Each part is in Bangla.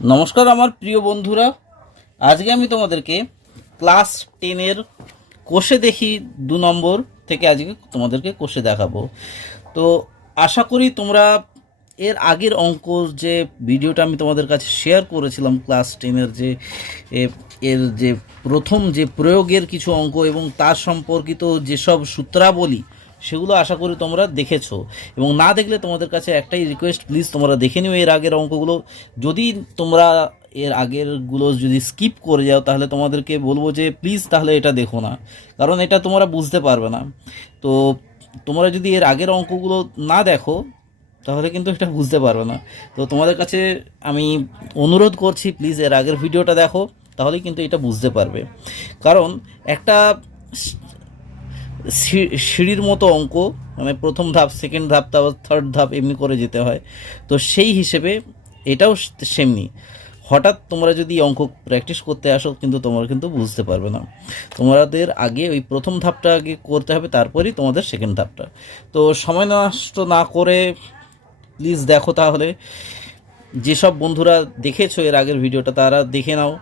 নমস্কার আমার প্রিয় বন্ধুরা, আজকে আমি তোমাদেরকে ক্লাস 10-এর কোষে দেখি 2 নম্বর থেকে আজকে তোমাদেরকে কোষে দেখাবো। তো আশা করি তোমরা এর আগের অঙ্ক যে ভিডিওটা আমি তোমাদের কাছে শেয়ার করেছিলাম ক্লাস 10-এর যে এর যে প্রথম যে প্রয়োগের কিছু অঙ্ক এবং তার সম্পর্কিত যেসব সূত্রাবলী সেগুলো আশা করি তোমরা দেখেছো, এবং না দেখলে তোমাদের কাছে একটাই রিকোয়েস্ট, প্লিজ তোমরা দেখে নিও এর আগের অঙ্কগুলো। যদি তোমরা এর আগেরগুলো যদি স্কিপ করে যাও তাহলে তোমাদেরকে বলবো যে প্লিজ তাহলে এটা দেখো না, কারণ এটা তোমরা বুঝতে পারবে না। তো তোমরা যদি এর আগের অঙ্কগুলো না দেখো তাহলে কিন্তু এটা বুঝতে পারবে না। তো তোমাদের কাছে আমি অনুরোধ করছি, প্লিজ এর আগের ভিডিওটা দেখো, তাহলেই কিন্তু এটা বুঝতে পারবে। কারণ একটা সিঁড়ির মতো অঙ্ক, মানে প্রথম ধাপ, সেকেন্ড ধাপ, তারপর থার্ড ধাপ, এমনি করে যেতে হয়। তো সেই হিসেবে এটাও সেমনি। হঠাৎ তোমরা যদি অঙ্ক প্র্যাকটিস করতে আসো কিন্তু তোমরা কিন্তু বুঝতে পারবে না। তোমাদের আগে ওই প্রথম ধাপটা আগে করতে হবে, তারপরেই তোমাদের সেকেন্ড ধাপটা। তো সময় নষ্ট না করে প্লিজ দেখো তাহলে। যেসব বন্ধুরা দেখেছো এর আগের ভিডিওটা তারা দেখে নাও,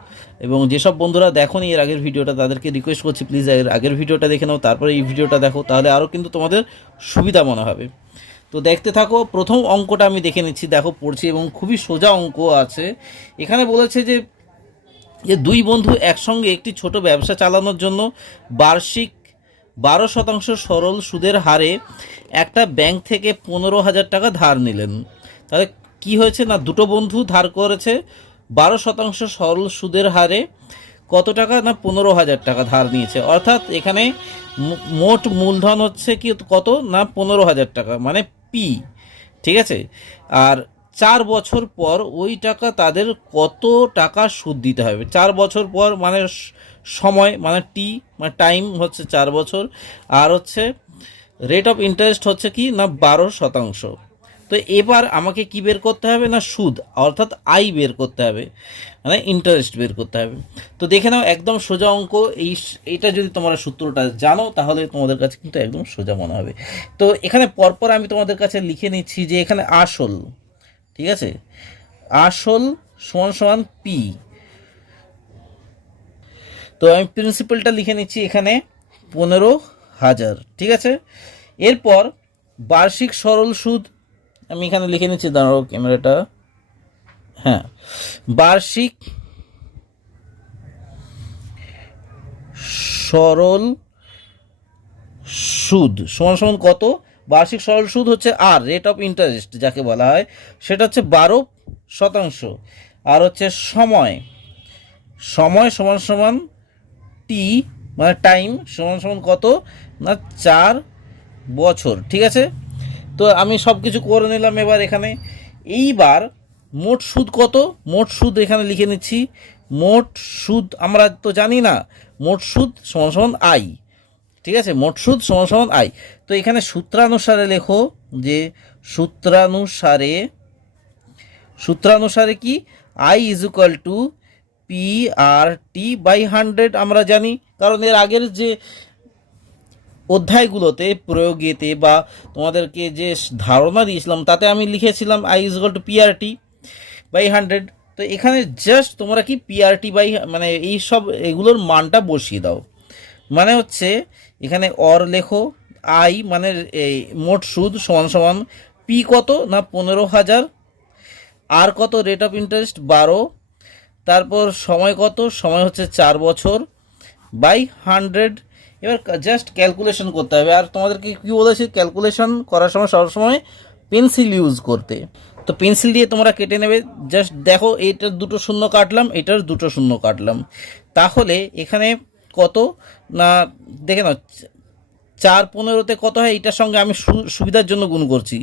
এবং যেসব বন্ধুরা দেখোনি এর আগের ভিডিওটা তাদেরকে রিকোয়েস্ট করছি প্লিজ এর আগের ভিডিওটা দেখে নাও, তারপরে এই ভিডিওটা দেখো, তাহলে আরও কিন্তু তোমাদের সুবিধা মনে হবে। তো দেখতে থাকো। প্রথম অঙ্কটা আমি দেখে নিচ্ছি, দেখো পড়ছি, এবং খুবই সোজা অঙ্ক আছে। এখানে বলেছে যে দুই বন্ধু একসঙ্গে একটি ছোট ব্যবসা চালানোর জন্য বার্ষিক 12% সরল সুদের হারে একটা ব্যাংক থেকে 15,000 টাকা ধার নিলেন। তাহলে কি হয়েছে না, দুটো বন্ধু ধার করেছে 12% সরল সুদের হারে কত টাকা না 15,000 টাকা ধার নিয়েছে। অর্থাৎ এখানে মোট মূলধন হচ্ছে কি কত না 15,000 টাকা, মানে পি। ঠিক আছে। আর 4 বছর পর ওই টাকা তাদের কত টাকা সুদ দিতে হবে। 4 বছর পর মানে সময়, মানে টি, মানে টাইম হচ্ছে 4 বছর, আর হচ্ছে রেট অফ ইন্টারেস্ট হচ্ছে কি না 12%। তো এবার আমাকে কি বের করতে হবে না সুদ, অর্থাৎ আই বের করতে হবে, মানে ইন্টারেস্ট বের করতে হবে। তো দেখে নাও, একদম সোজা অঙ্ক। এইটা যদি তোমরা সূত্রটা জানো তাহলে তোমাদের কাছে কিন্তু একদম সোজা মনে হবে। তো এখানে পরপর আমি তোমাদের কাছে লিখে নিচ্ছি যে এখানে আসল, ঠিক আছে, আসল সমান সমান পি। তো আমি প্রিন্সিপালটা লিখে নিচ্ছি এখানে 15,000, ঠিক আছে। এরপর বার্ষিক সরল সুদ আমি এখানে লিখে নিচ্ছি, দাঁড়াও ক্যামেরাটা, হ্যাঁ, বার্ষিক সরল সুদ সমান সমান কত, বার্ষিক সরল সুদ হচ্ছে আর রেট অফ ইন্টারেস্ট যাকে বলা হয় সেটা হচ্ছে 12%। আর হচ্ছে সময়, সময় সমান সমান টি, মানে টাইম সমান সমান কত না 4 বছর, ঠিক আছে। তো আমি সব কিছু করে নিলাম। এবার এখানে এইবার মোট সুদ কত, মোট সুদ এখানে লিখে নিচ্ছি। মোট সুদ আমরা তো জানি না, মোট সুদ সমান সমান আই, ঠিক আছে, মোট সুদ সমান সমান আই। তো এখানে সূত্রানুসারে লেখো যে সূত্রানুসারে, সূত্রানুসারে কি I is equal to P R T by 100 আমরা জানি, কারণ এর আগের যে অধ্যায়গুলোতে প্রয়োগেতে বা তোমাদেরকে যে ধারণা দিয়েছিলাম তাতে আমি লিখেছিলাম I is equal to PRT by 100। তো এখানে জাস্ট তোমরা কি পিআরটি বাই মানে এই সব এগুলোর মানটা বসিয়ে দাও। মানে হচ্ছে এখানে অর লেখো, আই মানে এই মোট সুদ সমান সমান পি কত না 15,000, আর কত রেট অফ ইন্টারেস্ট 12, তারপর সময় কত, সময় হচ্ছে 4 বছর বাই 100। এবার জাস্ট ক্যালকুলেশন করতে হবে। আর তোমাদেরকে কী বলেছি, ক্যালকুলেশন করার সময় সবসময় পেন্সিল ইউজ করতে। তো পেন্সিল দিয়ে তোমরা কেটে নেবে। জাস্ট দেখো, এইটার দুটো শূন্য কাটলাম, এটার দুটো শূন্য কাটলাম, তাহলে এখানে কত না দেখে নাও, 4-15-তে কত হয়, এটার সঙ্গে আমি সুবিধার জন্য গুণ করছি।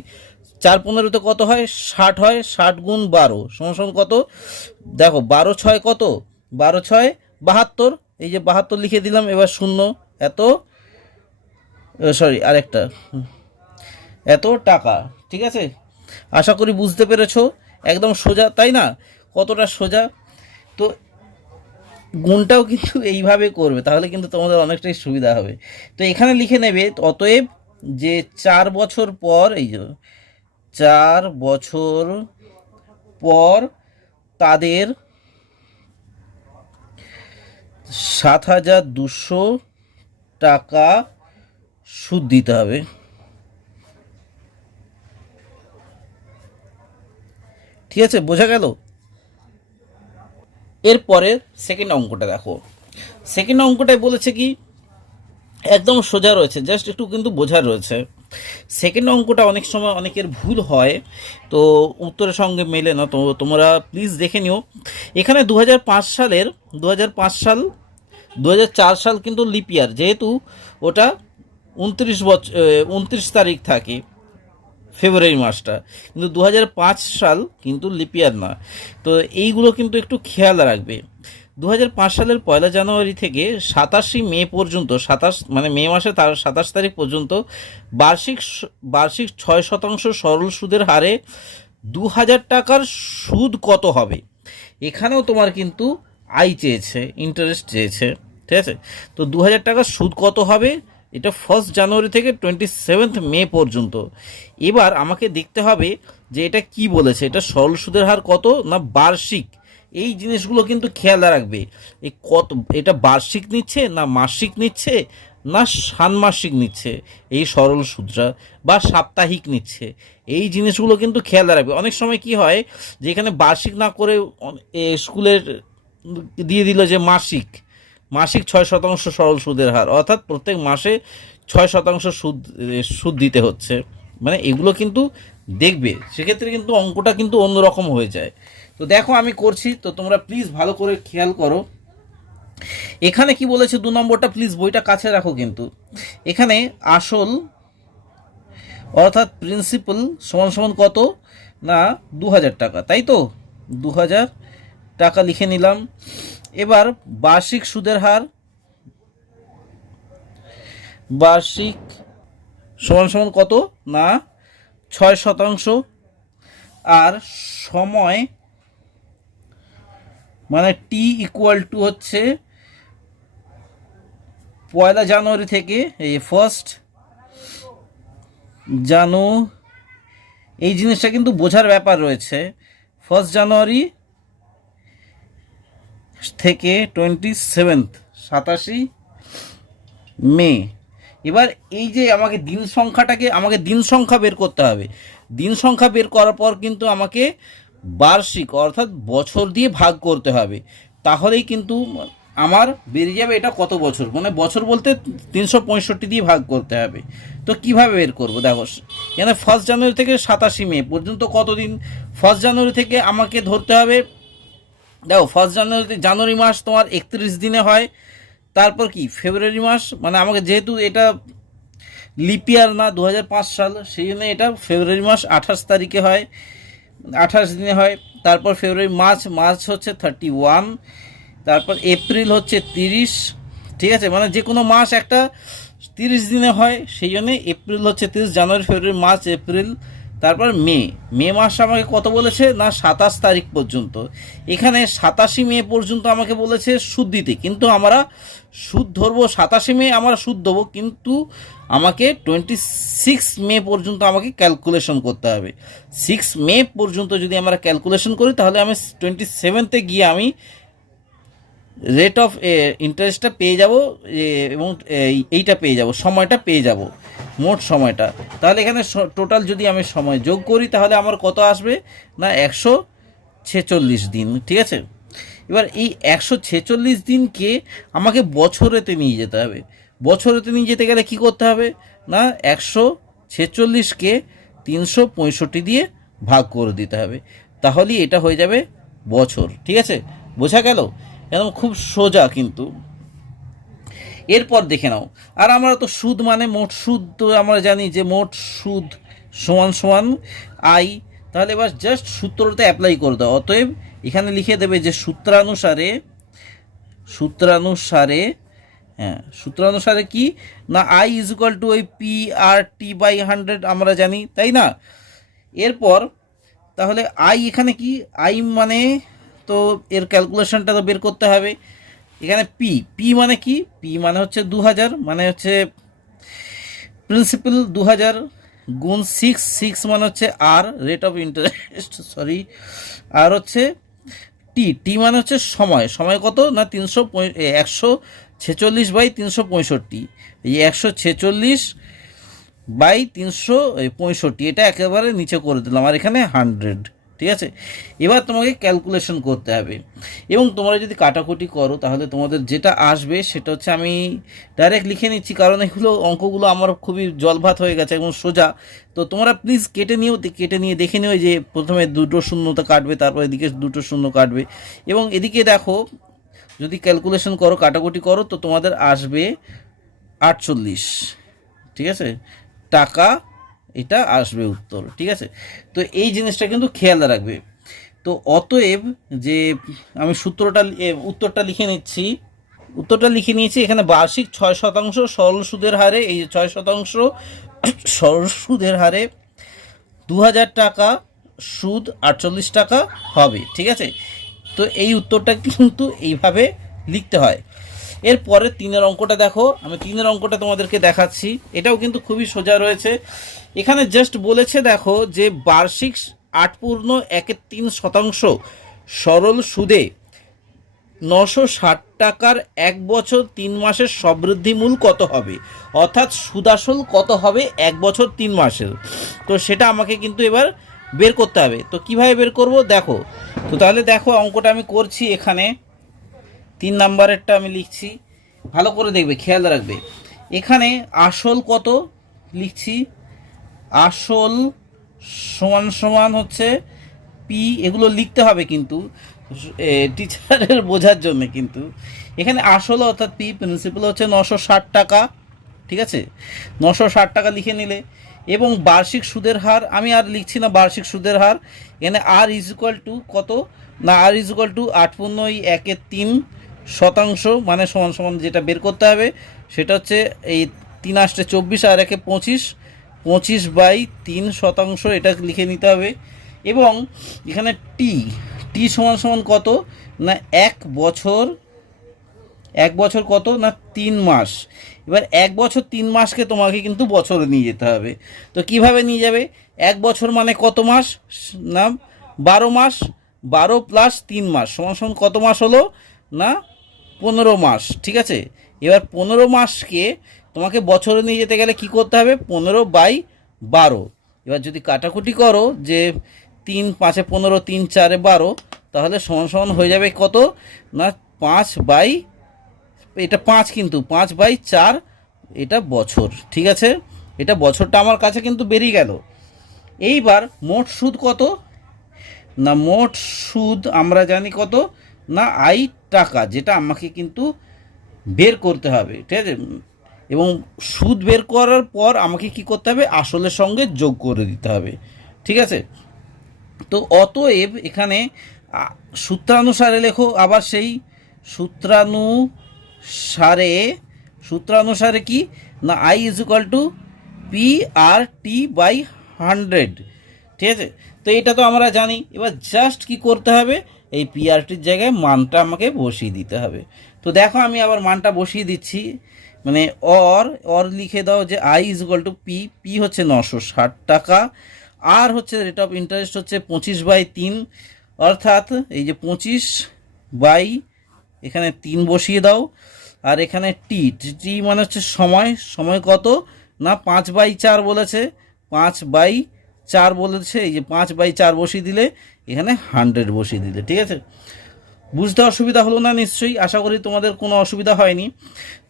4-15-তে কত হয়, 60 হয়, 60 গুণ 12 সমান সমান কত, দেখো 12×6 কত, 12×6 72, এই যে 72 লিখে দিলাম। এবার শূন্য, এত, সরি আরেকটা, এত টাকা, ঠিক আছে। আশা করি বুঝতে পেরেছো, একদম সোজা তাই না, কতটা সোজা। তো গুণটাও কিন্তু এইভাবে করবে, তাহলে কিন্তু তোমাদের অনেকটাই সুবিধা হবে। তো এখানে লিখে নেবে অতএব যে 4 বছর পর, এই যে 4 বছর পর তাদের 7,200 টাকা সুদ দিতে হবে। ঠিক আছে, বোঝা গেল? এরপরে সেকেন্ড অঙ্কটা দেখো। সেকেন্ড অঙ্কটায় বলেছে কি, একদম সোজা রয়েছে, জাস্ট একটু কিন্তু বোঝার রয়েছে। সেকেন্ড অঙ্কটা অনেক সময় অনেকের ভুল হয়, তো উত্তরের সঙ্গে মেলে না, তো তোমরা প্লিজ দেখে নিও। এখানে 2005 সালের 2005 সাল 2004 সাল কিন্তু লিপ ইয়ার, যেহেতু ওটা 29 তারিখ থাকে ফেব্রুয়ারি মাসটা, কিন্তু 2005 সাল কিন্তু লিপ ইয়ার না। তো এইগুলো কিন্তু একটু খেয়াল রাখবে। 2005 সালের 1 জানুয়ারি থেকে 27 মে পর্যন্ত, 27 মানে মে মাসে তার 27 তারিখ পর্যন্ত বার্ষিক 6% সরল সুদের হারে 2000 টাকার সুদ কত হবে। এখানেও তোমার কিন্তু চেয়েছে, ইন্টারেস্ট চেয়েছে। ঠিক আছে, তো 2000 টাকার সুদ কত হবে, এটা 1 জানুয়ারি থেকে 27 মে পর্যন্ত। এবার আমাকে দেখতে হবে যে এটা কি বলেছে, এটা সরল সুদের হার কত না বার্ষিক। এই জিনিসগুলো কিন্তু খেয়াল রাখবে, এই কত, এটা বার্ষিক নিচ্ছে না মাসিক নিচ্ছে না ষান্মাসিক নিচ্ছে এই সরল সুদটা, বা সাপ্তাহিক নিচ্ছে, এই জিনিসগুলো কিন্তু খেয়াল রাখবে। অনেক সময় কি হয় যে এখানে বার্ষিক না করে স্কুলের দিয়ে দিল যে মাসিক 6% সরল সুদের হার, অর্থাৎ প্রত্যেক মাসে 6% সুদ দিতে হচ্ছে। মানে এগুলো কিন্তু দেখবে, সেক্ষেত্রে কিন্তু অঙ্কটা কিন্তু অন্যরকম হয়ে যায়। তো দেখো আমি করছি, তো তোমরা প্লিজ ভালো করে খেয়াল করো। এখানে কি বলেছে 2 নম্বরটা, প্লিজ বইটা কাছে রাখো। কিন্তু এখানে আসল অর্থাৎ প্রিন্সিপাল সমান সমান কত না 2000 টাকা, তাই তো 2000 টাকা লিখে নিলাম। এবার বার্ষিক সুদের হার, বার্ষিক সমান সমান কত না 6%, আর সময় মানে টি ইকুয়াল টু হচ্ছে 1 জানুয়ারি থেকে এই 1 জানুয়ারি, এই জিনিসটা কিন্তু বোঝার ব্যাপার রয়েছে। 1 জানুয়ারি থেকে 27 মে। এবার এই যে আমাকে দিন সংখ্যা বের করতে হবে। দিন সংখ্যা বের করার পর কিন্তু আমাকে বার্ষিক অর্থাৎ বছর দিয়ে ভাগ করতে হবে, তাহলেই কিন্তু আমার বেরিয়ে যাবে এটা কত বছর, মানে বছর বলতে 365 দিয়ে ভাগ করতে হবে। তো কিভাবে বের করব, দেখো এখানে 1 জানুয়ারি থেকে 27 মে পর্যন্ত কতদিন। 1 জানুয়ারি থেকে আমাকে ধরতে হবে, দেখো 1 জানুয়ারি মাস তোমার 31 দিনে হয়। তারপর কি ফেব্রুয়ারি মাস, মানে আমাকে যেহেতু এটা লিপ ইয়ার না 2005 সাল, সেই জন্য এটা ফেব্রুয়ারি মাস 28 তারিখে হয়, 28 দিনে হয়। তারপর ফেব্রুয়ারি, মার্চ হচ্ছে 31, তারপর এপ্রিল হচ্ছে 30। ঠিক আছে, মানে যে কোনো মাস একটা 30 দিনে হয়, সেই জন্যে এপ্রিল হচ্ছে 30, জানুয়ারি ফেব্রুয়ারি মার্চ এপ্রিল। তারপর মে মাস আমাকে কত বলেছে না 27 তারিখ পর্যন্ত। এখানে 87 মে পর্যন্ত আমাকে বলেছে সুদ দিতে, কিন্তু আমরা সুদ ধরবো 87 মে আমরা সুদ দেবো, কিন্তু আমাকে 26 মে পর্যন্ত আমাকে ক্যালকুলেশন করতে হবে। 6 মে পর্যন্ত যদি আমরা ক্যালকুলেশন করি, তাহলে আমি 27তে গিয়ে আমি রেট অফ ইন্টারেস্টটা পেয়ে যাব, এবং এইটা পেয়ে যাব, সময়টা পেয়ে যাব, মোট সময়টা। তাহলে এখানে টোটাল যদি আমি সময় যোগ করি, তাহলে আমার কত আসবে না 146 দিন। ঠিক আছে, এবার এই 146 দিনকে আমাকে বছরেতে নিয়ে যেতে হবে। বছরেতে নিয়ে যেতে গেলে কি করতে হবে না 146কে 365 দিয়ে ভাগ করে দিতে হবে, তাহলেই এটা হয়ে যাবে বছর। ঠিক আছে, বোঝা গেল? একদম খুব সোজা কিন্তু। এরপর দেখে নাও, আর আমরা তো সুদ মানে মোট সুদ তো আমরা জানি যে মোট সুদ সমান সমান আই। তাহলে এবার জাস্ট সূত্রটা অ্যাপ্লাই করে দাও। অতএব এখানে লিখে দেবে যে সূত্রানুসারে কি না আই ইজ ইকুয়াল টু ওই PR/T/100 আমরা জানি, তাই না? এরপর তাহলে আই এখানে কি, আই মানে তো এর ক্যালকুলেশনটা তো বের করতে হবে। এখানে পি মানে কি, পি মানে হচ্ছে 2000, মানে হচ্ছে প্রিন্সিপাল 2000 গুণ 6 মানে হচ্ছে আর রেট অফ ইন্টারেস্ট, আর হচ্ছে টি টি মানে হচ্ছে সময়, সময় কত না 146/365, এই 146/365, এটা একেবারে নিচে করে দিলাম, আর এখানে 100, ঠিক আছে। এবার তোমাকে ক্যালকুলেশন করতে হবে, এবং তোমরা যদি কাটাকুটি করো তাহলে তোমাদের যেটা আসবে সেটা হচ্ছে, আমি ডাইরেক্ট লিখে নিচ্ছি কারণ এগুলো অঙ্কগুলো আমার খুবই জলভাত হয়ে গেছে এবং সোজা। তো তোমরা প্লিজ কেটে নিয়ে দেখে নিও যে প্রথমে দুটো শূন্যতা কাটবে, তারপর এদিকে দুটো শূন্য কাটবে, এবং এদিকে দেখো যদি ক্যালকুলেশন করো কাটাকুটি করো তো তোমাদের আসবে 48, ঠিক আছে, টাকা, এটা আসবে উত্তর, ঠিক আছে। তো এই জিনিসটা কিন্তু খেয়াল রাখবে। তো অতএব যে আমি উত্তরটা লিখে নিয়েছি এখানে, বার্ষিক 6% সরল সুদের হারে, এই যে 6% সরল সুদের হারে 2000 টাকা, সুদ 48 টাকা হবে, ঠিক আছে। তো এই উত্তরটা কিন্তু এইভাবে লিখতে হয়। এরপরে 3-এর অঙ্কটা দেখো, আমি 3-এর অঙ্কটা তোমাদেরকে দেখাচ্ছি, এটাও কিন্তু খুবই সোজা রয়েছে। এখানে জাস্ট বলেছে দেখো যে বার্ষিক 8.13% সরল সুদে 960 টাকার 1 বছর 3 মাসের সবৃদ্ধি মূল কত হবে, অর্থাৎ সুদাসল কত হবে 1 বছর 3 মাসের। তো সেটা আমাকে কিন্তু এবার বের করতে হবে। তো কিভাবে বের করব দেখো, তো তাহলে দেখো অঙ্কটা আমি করছি, এখানে 3 নাম্বারেরটা আমি লিখছি, ভালো করে দেখবে, খেয়াল রাখবে। এখানে আসল কত লিখছি, আসল সমান সমান হচ্ছে পি, এগুলো লিখতে হবে কিন্তু টিচারের বোঝার জন্য, কিন্তু এখানে আসল অর্থাৎ পি প্রিন্সিপাল হচ্ছে 960 টাকা, ঠিক আছে, 960 টাকা লিখে নিলে। এবং বার্ষিক সুদের হার আমি আর লিখছি না, বার্ষিক সুদের হার এখানে আর ইজ ইকুয়াল টু কত না, আর ইজ ইকুয়াল টু 8.1 মানে সমান সমান যেটা বের করতে হবে সেটা হচ্ছে এই 3 8 24 আর 1 25, 25/3%, এটা লিখে নিতে হবে। এবং এখানে টি টি সমান সমান কত না 1 বছর, 1 বছর কত না 3 মাস। এবার 1 বছর 3 মাসকে তোমাকে কিন্তু বছরে নিয়ে যেতে হবে। তো কিভাবে নিয়ে যাবে, 1 বছর মানে কত মাস না 12 মাস, 12 + 3 মাস সমান সমান কত মাস হলো না 15 মাস, ঠিক আছে। এবার 15 মাসকে তোমাকে বছরে নিয়ে যেতে গেলে কি করতে হবে, 15/12। এবার যদি কাটাকুটি করো যে 3 5 15, 3 4 12, তাহলে সমান সমান হয়ে যাবে কত না 5 এটা 5, কিন্তু 5/4, এটা বছর, ঠিক আছে। এটা বছরটা আমার কাছে কিন্তু বেরিয়ে গেল। এইবার মোট সুদ কত না, মোট সুদ আমরা জানি কত না টাকা, যেটা আমাকে কিন্তু বের করতে হবে, ঠিক আছে। এবং সুদ বের করার পর আমাকে কি করতে হবে, আসলের সঙ্গে যোগ করে দিতে হবে, ঠিক আছে। তো অতএব এখানে সূত্রানুসারে লেখো, আবার সেই সূত্রানুসারে কি না I is equal two PRT/100, ঠিক আছে। তো এটা তো আমরা জানি, এবার জাস্ট কি করতে হবে, এই PRTর জায়গায় মানটা আমাকে বসিয়ে দিতে হবে। তো দেখো আমি আবার মানটা বসিয়ে দিচ্ছি, মানে অর লিখে দাও যে I is equal to P হচ্ছে 960 টাকা, আর হচ্ছে রেট অফ ইন্টারেস্ট হচ্ছে 25/3, অর্থাৎ এই যে 25 এখানে 3 বসিয়ে দাও, আর এখানে টি টি মানে হচ্ছে সময় কত না 5/4 বলেছে, 5/4 বলেছে, এই যে 5/4 বসিয়ে দিলে, এখানে 100 বসিয়ে দিলে, ঠিক আছে। বুঝতে অসুবিধা হলো না নিশ্চয়ই, আশা করি তোমাদের কোনো অসুবিধা হয়নি।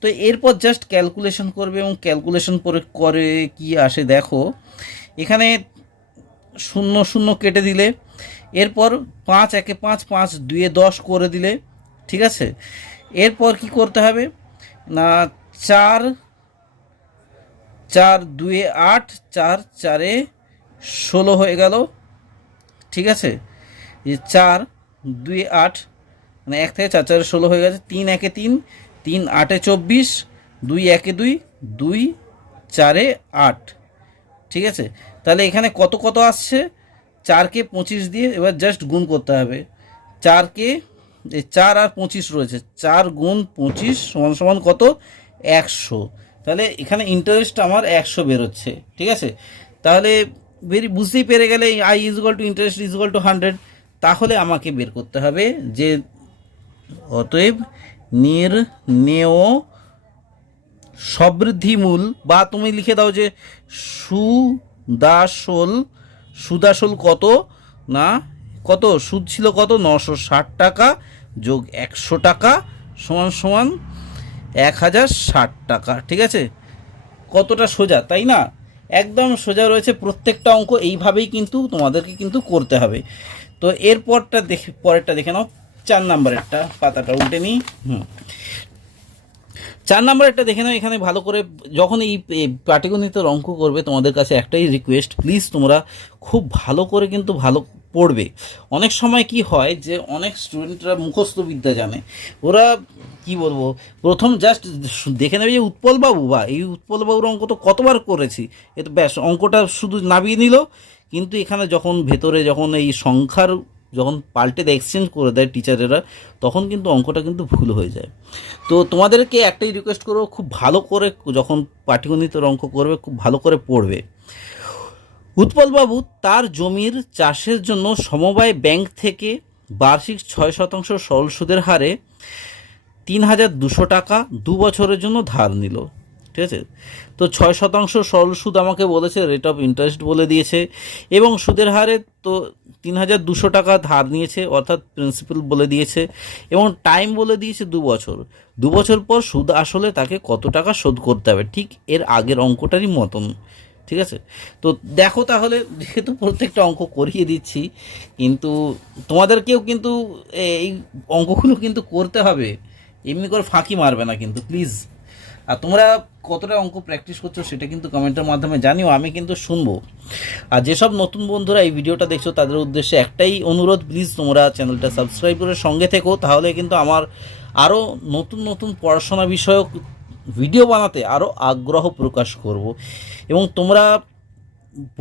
তো এরপর জাস্ট ক্যালকুলেশন করবে, এবং ক্যালকুলেশন করে কি আসে দেখো, এখানে 0 0 কেটে দিলে, এরপর 5 1 5, 5 2 10 করে দিলে, ঠিক আছে। এরপর কি করতে হবে না 4 4 2 8, 4 4 16 হয়ে গেল, ঠিক আছে। যে 4 2 8 মানে 1 থেকে 4 4 16 হয়ে গেছে, 3 1 3, 3 8 24, 2 1 2, 2 4 8, ঠিক আছে। তাহলে এখানে কত কত আসছে, 4কে 25 দিয়ে এবার জাস্ট গুণ করতে হবে, 4কে 4 আর 25 রয়েছে, 4 গুণ 25 সমান সমান কত 100। তাহলে এখানে ইন্টারেস্ট আমার 100 বেরোচ্ছে, ঠিক আছে। তাহলে বুঝতেই পেরে গেলে I is equal two interest is equal to 100। তাহলে আমাকে বের করতে হবে যে অতএব নির্ণেয় সবৃদ্ধিমূল, বা তুমি লিখে দাও যে সুদাসল কত না, কত সুদ ছিল কত, 960 টাকা যোগ 100 টাকা সমান সমান 1060 টাকা। ঠিক আছে, কতটা সোজা তাই না? একদম সোজা রয়েছে প্রত্যেকটা অঙ্ক। এইভাবেই কিন্তু তোমাদেরকে কিন্তু করতে হবে। তো পরেরটা দেখে নাও, 4 নাম্বারেরটা, পাতাটা উল্টে নিই। 4 নাম্বারেরটা দেখে নাও। এখানে ভালো করে যখন এই পাটিগণিতের অঙ্ক করবে, তোমাদের কাছে একটাই রিকোয়েস্ট, প্লিজ তোমরা খুব ভালো করে কিন্তু ভালো পড়বে। অনেক সময় কি হয় যে অনেক স্টুডেন্টরা মুখস্থ বিদ্যা জানে, ওরা কি বলবো, প্রথম জাস্ট দেখে নেবে যে উৎপলবাবু, বা এই উৎপলবাবুর অঙ্ক তো কতবার করেছি, এ তো ব্যাস অঙ্কটা শুধু নামিয়ে নিল। কিন্তু এখানে যখন ভেতরে যখন এই সংখ্যার যখন পাল্টে দেয়, এক্সচেঞ্জ করে দেয় টিচারেরা, তখন কিন্তু অঙ্কটা কিন্তু ভুল হয়ে যায়। তো তোমাদেরকে একটাই রিকোয়েস্ট করবো, খুব ভালো করে যখন পাটিগণিতের অঙ্ক করবে খুব ভালো করে পড়বে। উৎপলবাবু তার জমির চাষের জন্য সমবায় ব্যাংক থেকে বার্ষিক 6% সরল সুদের হারে 3200 টাকা 2 বছরের জন্য ধার নিল। ঠিক আছে, তো 6% সরল সুদ আমাকে বলেছে, রেট অফ ইন্টারেস্ট বলে দিয়েছে, এবং সুদের হারে তো 3200 টাকা ধার নিয়েছে, অর্থাৎ প্রিন্সিপাল বলে দিয়েছে, এবং টাইম বলে দিয়েছে 2 বছর। 2 বছর পর সুদ আসলে তাকে কত টাকা শোধ করতে হবে, ঠিক এর আগের অঙ্কটারই মতন। ঠিক আছে, তো দেখো তাহলে, যেহেতু প্রত্যেকটা অঙ্ক করিয়ে দিচ্ছি, কিন্তু তোমাদেরকেও কিন্তু এই অঙ্কগুলো কিন্তু করতে হবে, এমনি করে ফাঁকি মারবে না কিন্তু প্লিজ। আর তোমরা কতটা অঙ্ক প্র্যাকটিস করছো সেটা কিন্তু কমেন্টের মাধ্যমে জানিও, আমি কিন্তু শুনবো। আর যেসব নতুন বন্ধুরা এই ভিডিওটা দেখছো তাদের উদ্দেশ্যে একটাই অনুরোধ, প্লিজ তোমরা চ্যানেলটা সাবস্ক্রাইব করে সঙ্গে থেকো, তাহলে কিন্তু আমার আরও নতুন নতুন পড়াশোনা বিষয়ক ভিডিও বানাতে আরও আগ্রহ প্রকাশ করব। এবং তোমরা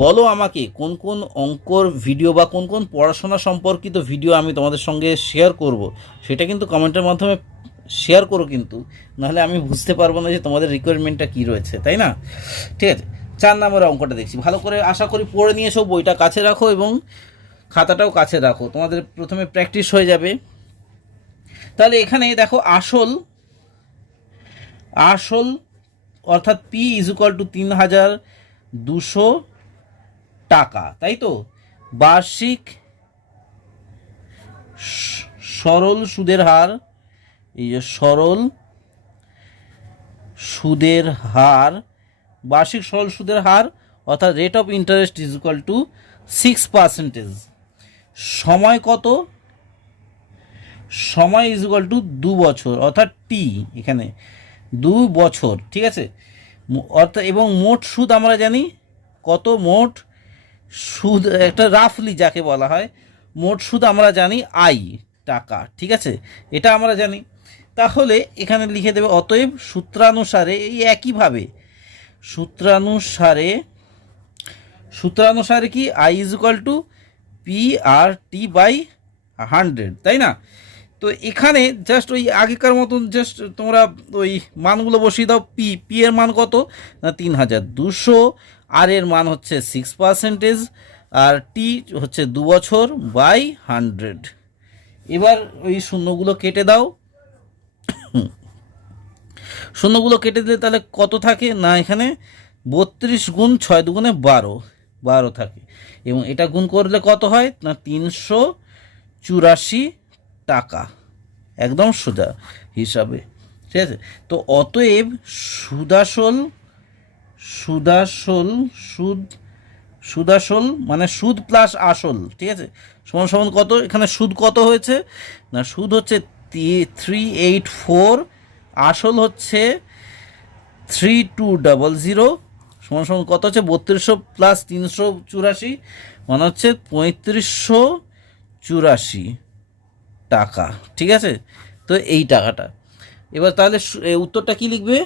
বলো আমাকে কোন কোন অঙ্কর ভিডিও বা কোন কোন পড়াশোনা সম্পর্কিত ভিডিও আমি তোমাদের সঙ্গে শেয়ার করব, সেটা কিন্তু কমেন্টের মাধ্যমে শেয়ার করো, কিন্তু নাহলে আমি বুঝতে পারবো না যে তোমাদের রিকোয়ারমেন্টটা কী রয়েছে, তাই না? ঠিক আছে, 4 নম্বরের অঙ্কটা দেখছি, ভালো করে আশা করি পড়ে নিয়েছো, বইটা কাছে রাখো এবং খাতাটাও কাছে রাখো, তোমাদের প্রথমে প্র্যাকটিস হয়ে যাবে। তাহলে এখানে দেখো আসল অর্থাৎ পি ইজ ইকুয়াল টু 3200 টাকা, তাই তো? বার্ষিক সরল সুদের হার, এই যে সরল সুদের হার, বার্ষিক সরল সুদের হার অর্থাৎ rate of interest is equal two 6%। সময় কত? সময় ইজ ইকুয়াল টু 2 বছর, অর্থাৎ টি এখানে 2 বছর। ঠিক আছে, অর্থাৎ এবং মোট সুদ আমরা জানি কত, মোট সুদ একটা রাফলি যাকে বলা হয়, মোট সুদ আমরা জানি টাকা। ঠিক আছে, এটা আমরা জানি। তাহলে এখানে লিখে দেবে অতএব সূত্রানুসারে, এই একইভাবে সূত্রানুসারে কি I is equal to P R T by 100, তাই না? তো এখানে জাস্ট ওই আগেকার মতন জাস্ট তোমরা ওই মানগুলো বসিয়ে দাও। পি এর মান কত না 3200, আর এর মান হচ্ছে 6%, আর টি হচ্ছে 2 বছর বাই 100। এবার ওই শূন্যগুলো কেটে দাও, শূন্যগুলো কেটে দিলে তাহলে কত থাকে না, এখানে 32 গুণ 6 দুগুণে 12 থাকে, এবং এটা গুণ করলে কত হয় না 384 টাকা, একদম সোজা হিসাবে। ঠিক আছে, তো অতএব সুদাসল মানে সুদ প্লাস আসল, ঠিক আছে, সমান সমান কত, এখানে সুদ কত হয়েছে না, সুদ হচ্ছে 384, আসল হচ্ছে 3200, সমান সমান কত হচ্ছে 3200 প্লাস 384 মানে হচ্ছে 3584 টাকা। ঠিক আছে, তো এই টাকাটা এবার তাহলে উত্তরটা কি লিখবে?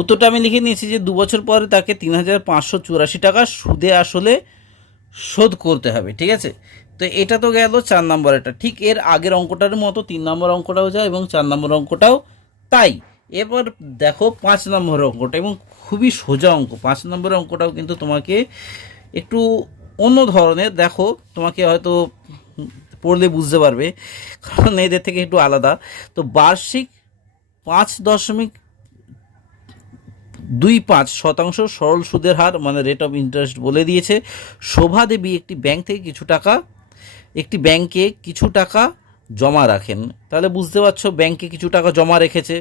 উত্তরটা আমি লিখে নিয়েছি যে 2 বছর পরে তাকে 3584 টাকা সুদে আসলে শোধ করতে হবে। ঠিক আছে, তো এটা তো গেল 4 নম্বরেরটা। ঠিক এর আগের অঙ্কটার মতো 3 নম্বর অঙ্কটাও যায় এবং 4 নম্বর অঙ্কটাও তাই। এবার দেখো 5 নম্বর অঙ্কটা, এবং খুবই সোজা অঙ্ক। 5 নম্বরের অঙ্কটাও কিন্তু তোমাকে একটু অন্য ধরনের, দেখো তোমাকে হয়তো পড়লে বুঝতে পারবে, কারণ এদের থেকে একটু আলাদা। তো বার্ষিক 5.25% সরল সুদের হার মানে রেট অফ ইন্টারেস্ট বলে দিয়েছে। শোভা দেবী একটি ব্যাংকে কিছু টাকা জমা রাখেন। তাহলে বুঝতে পারছো ব্যাংকে কিছু টাকা জমা রেখেছে,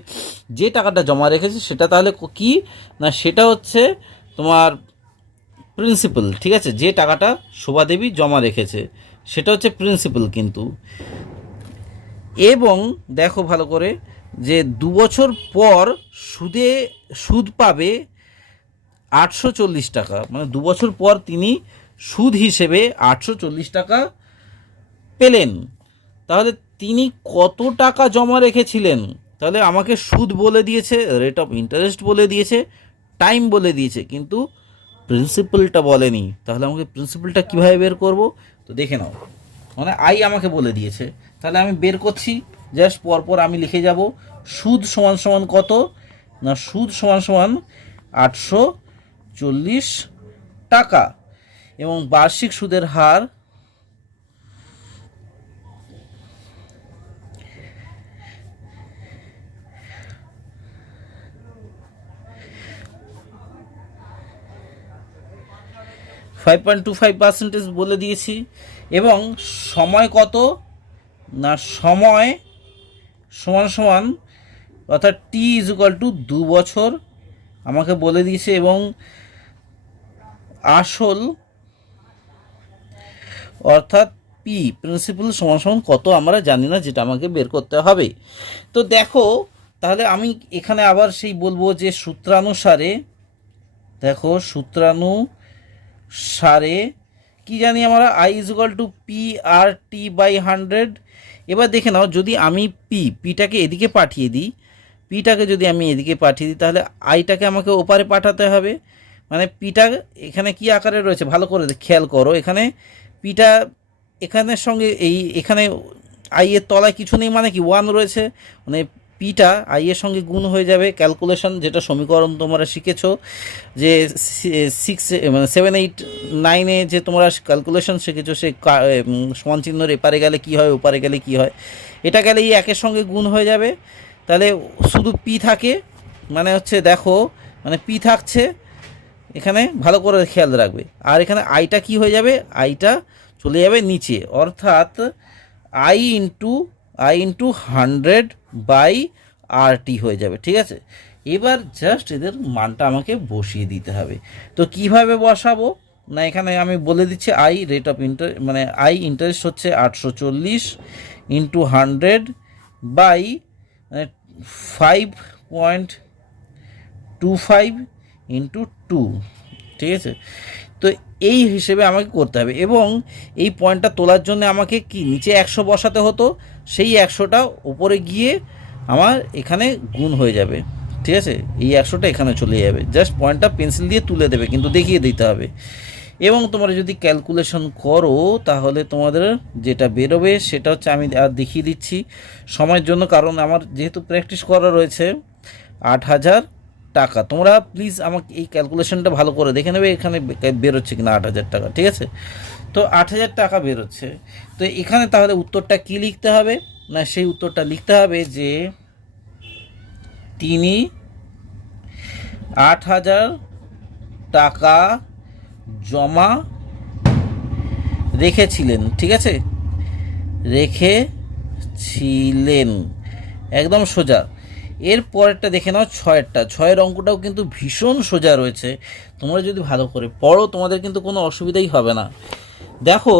যে টাকাটা জমা রেখেছে সেটা তাহলে কি না, সেটা হচ্ছে তোমার প্রিন্সিপাল, ঠিক আছে। যে টাকাটা শোভা দেবী জমা রেখেছে সেটা হচ্ছে প্রিন্সিপাল কিন্তু। এবং দেখো ভালো করে যে 2 বছর পর সুদ পাবে 840 টাকা, মানে 2 বছর পর তিনি সুদ হিসেবে 840 টাকা পেলেন। তাহলে তিনি কত টাকা জমা রেখেছিলেন? তাহলে আমাকে সুদ বলে দিয়েছে, রেট অফ ইন্টারেস্ট বলে দিয়েছে, টাইম বলে দিয়েছে, কিন্তু প্রিন্সিপালটা বলেনি। তাহলে আমাকে প্রিন্সিপালটা কীভাবে বের করব? তো দেখে নাও, মানে আই আমাকে বলে দিয়েছে, তাহলে আমি বের করছি। জাস্ট পরপর আমি লিখে যাব সুদ সমান সমান কত না, সুদ সমান সমান 840 টাকা, এবং বার্ষিক সুদের হার 5.25% বলে দিয়েছি। এবং সময় কত না, সময় সমান সমান অর্থাৎ টি ইজ ইকুয়াল টু 2 বছর আমাকে বলে দিয়েছে, এবং আসল অর্থাৎ পি প্রিন্সিপাল সমান সমান কত আমরা জানি না, যেটা আমাকে বের করতে হবে। তো দেখো তাহলে আমি এখানে আবার সেই বলবো যে সূত্রানুসারে, দেখো সূত্রানুসারে কি জানি আমরা, I is equal to P R T by 100। এবার দেখে নাও, যদি আমি পিটাকে এদিকে পাঠিয়ে দিই, যদি আমি এদিকে পাঠিয়ে দিই, তাহলে আইটাকে আমাকে ওপারে পাঠাতে হবে। মানে পিটা এখানে কি আকারে রয়েছে ভালো করে খেয়াল করো, এখানে পিটা এখানের সঙ্গে এখানে আই এর তলায় কিছু নেই, মানে কি 1 রয়েছে, মানে পিটা আই এর সঙ্গে গুণ হয়ে যাবে। ক্যালকুলেশন যেটা সমীকরণ তোমরা শিখেছো যে 7, 8, 9 যে তোমরা ক্যালকুলেশন শিখেছো, সে সমান চিহ্নর এপারে গেলে কি হয়, ওপারে গেলে কি হয়, এটা গেলে এই একের সঙ্গে গুণ হয়ে যাবে। তাহলে শুধু পি থাকে, মানে হচ্ছে দেখো, মানে পি থাকছে এখানে, ভালো করে খেয়াল রাখবে। আর এখানে আইটা কি হয়ে যাবে, আইটা চলে যাবে নিচে, অর্থাৎ আই ইন্টু 100 বাই আর টি হয়ে যাবে, ঠিক আছে। এবার জাস্ট এদের মানটা আমাকে বসিয়ে দিতে হবে। তো কিভাবে বসাবো না, এখানে আমি বলে দিচ্ছি আই রেট অফ মানে আই ইন্টারেস্ট হচ্ছে 840 ইন্টু 100 বাই 5.25 ইন্টু 2, ঠিক আছে। তো এই হিসেবে আমাকে করতে হবে, এবং এই পয়েন্টটা তোলার জন্য আমাকে কি নিচে 100 বসাতে হতো, সেই 100টা উপরে গিয়ে আমার এখানে গুণ হয়ে যাবে, ঠিক আছে। এই 100টা এখানে চলে যাবে, জাস্ট পয়েন্টটা পেন্সিল দিয়ে তুলে দেবে, কিন্তু দেখিয়ে দিতে হবে। এবং তোমরা যদি ক্যালকুলেশন করো তাহলে তোমাদের যেটা বেরোবে সেটা হচ্ছে, আমি আর দেখিয়ে দিচ্ছি সময়ের জন্য, কারণ আমার যেহেতু প্র্যাকটিস করা রয়েছে, 8,000 টাকা। তোমরা প্লিজ আমাকে এই ক্যালকুলেশনটা ভালো করে দেখে নেবে এখানে বেরোচ্ছে কিনা 8,000 টাকা, ঠিক আছে। তো 8,000 টাকা বেরোচ্ছে। তো এখানে তাহলে উত্তরটা কি লিখতে হবে না, সেই উত্তরটা লিখতে হবে যে তিনি 8,000 টাকা জমা রেখেছিলেন, ঠিক আছে, রেখেছিলেন, একদম সোজা। এর পরেরটা দেখে নাও, 6এর অঙ্কটাও কিন্তু ভীষণ সোজা রয়েছে, তোমরা যদি ভালো করে পড়ো তোমাদের কিন্তু কোনো অসুবিধাই হবে না। দেখো